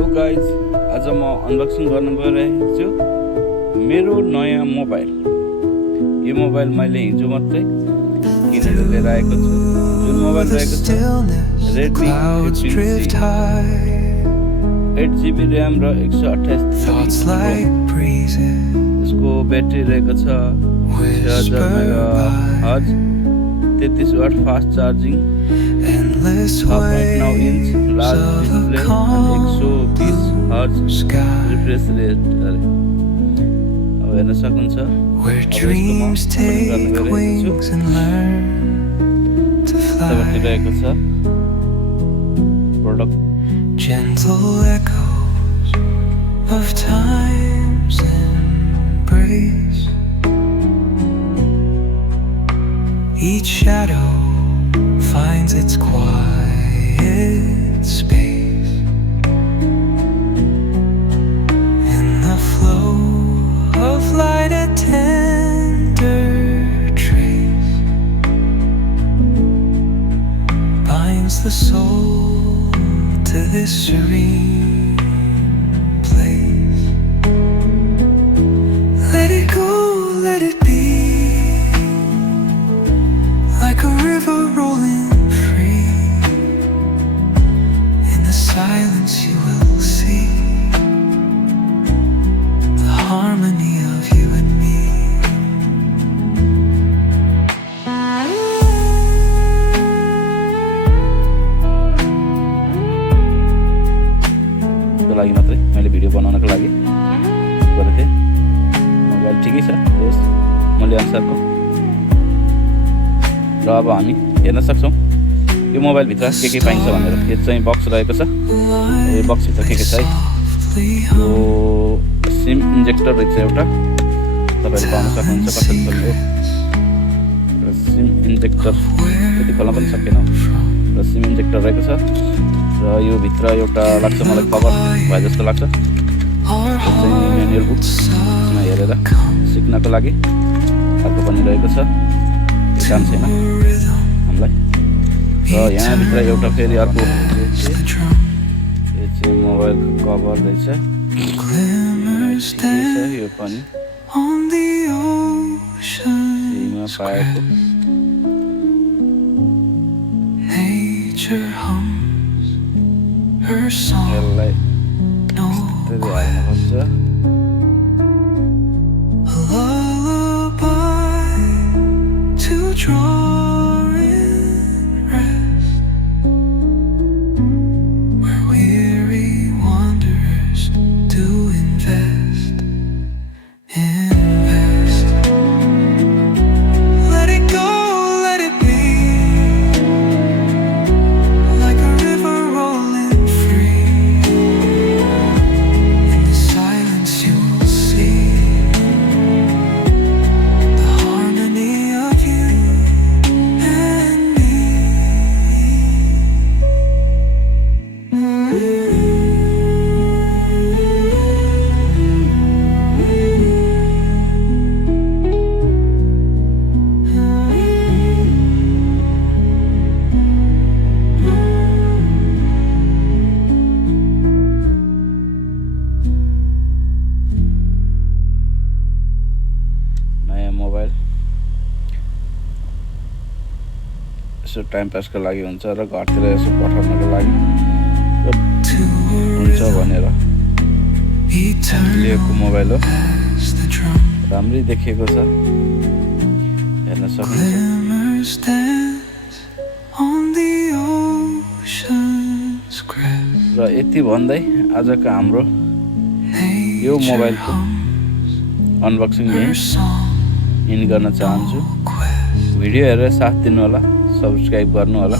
Hello guys, आज म अनबक्सिङ गर्न गइरहेको छु मेरो नयाँ मोबाइल। यो मोबाइल मैले हिजो मात्रै किनेर लिएर आएको छु। जुन मोबाइल रहेको छ Redmi 15C, 8GB RAM र 128GB। यसको ब्याट्री रहेको छ 6000 mAh, 33 watt fast charging, 5.9 inch large display, 120 hertz refresh rate. अब हेर्न सक्नुहुन्छ। अब यसको म ओपन गर्न गइरहेको छु। यतापट्टि रहेको छ product. Gentle echoes of time's embrace. Each shadow finds its quiet space in the flow of light, a tender trace binds the soul to this serene place. Let it go, let it be, like a river rolling free. In the silence you will see the harmony of you and me. को लागि मात्रै मैले भिडियो बनाउनको लागि गरेको थिएँ। मोबाइल ठिकै छ, यस मूल्य अनुसारको। र अब हामी हेर्न सक्छौँ यो मोबाइलभित्र के पाइन्छ भनेर। यो चाहिँ बक्स रहेको छ। यो बक्सभित्र के छ है, यो सिम इन्जेक्टर रहेछ एउटा, तपाईँले पाउन सक्नुहुन्छ। कसरी खोल्ने र सिम इन्जेक्टर त्यति खोल्न पनि सकेन र सिम इन्जेक्टर रहेको छ। र यो भित्र एउटा लाग्छ मलाई कभर भए जस्तो लाग्छ। यो चाहिँ म्यानुअल बुक हेरेर सिक्नको लागि अर्को पनि रहेको छ, काम छैन हामीलाई। र यहाँभित्र एउटा फेरि अर्को यो चाहिँ मोबाइलको कभर रहेछ। यो पनि फ्रीमा पाएको। यसलाई हाल्नुपर्छ। मोबाइल यसो टाइम पासको लागि हुन्छ र घरतिर यसो पठाउनको लागि हुन्छ भनेर लिएको मोबाइल हो। राम्रै देखिएको छ, हेर्न सक्नुहुन्छ। र यति भन्दै आजको हाम्रो यो मोबाइलको अनबक्सिङ इन गर्न चाहन्छु। भिडियो हेरेर साथ दिनु होला, सब्सक्राइब गर्नु होला।